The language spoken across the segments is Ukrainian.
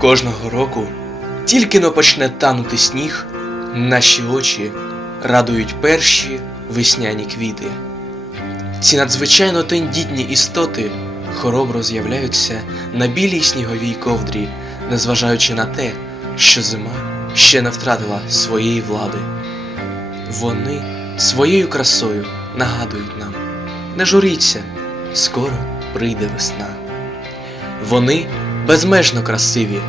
Кожного року, тільки но почне танути сніг, наші очі радують перші весняні квіти. Ці надзвичайно тендітні істоти хоробро з'являються на білій сніговій ковдрі, незважаючи на те, що зима ще не втратила своєї влади. Вони своєю красою нагадують нам: не журіться, скоро прийде весна. Вони безмежно красиві,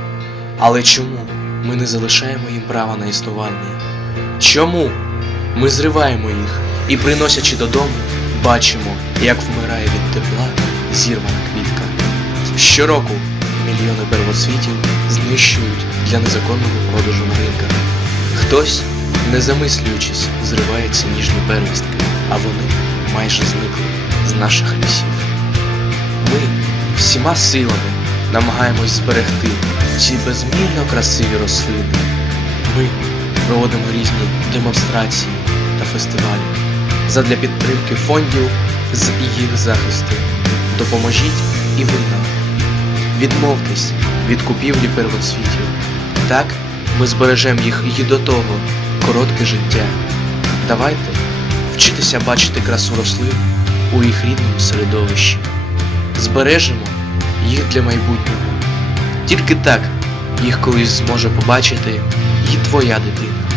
але чому ми не залишаємо їм права на існування? Чому ми зриваємо їх і, приносячи додому, бачимо, як вмирає від тепла зірвана квітка? Щороку мільйони первоцвітів знищують для незаконного продажу на ринках. Хтось, не замислюючись, зриває ці ніжні первістки, а вони майже зникли з наших лісів. Ми всіма силами намагаємось зберегти ці безмірно красиві рослини. Ми проводимо різні демонстрації та фестивалі задля підтримки фондів з їх захисту. Допоможіть і ви нам. Відмовтесь від купівлі первоцвітів. Так ми збережемо їх і до того коротке життя. Давайте вчитися бачити красу рослин у їх рідному середовищі. Збережемо їх для майбутнього. Тільки так їх колись зможе побачити і твоя дитина.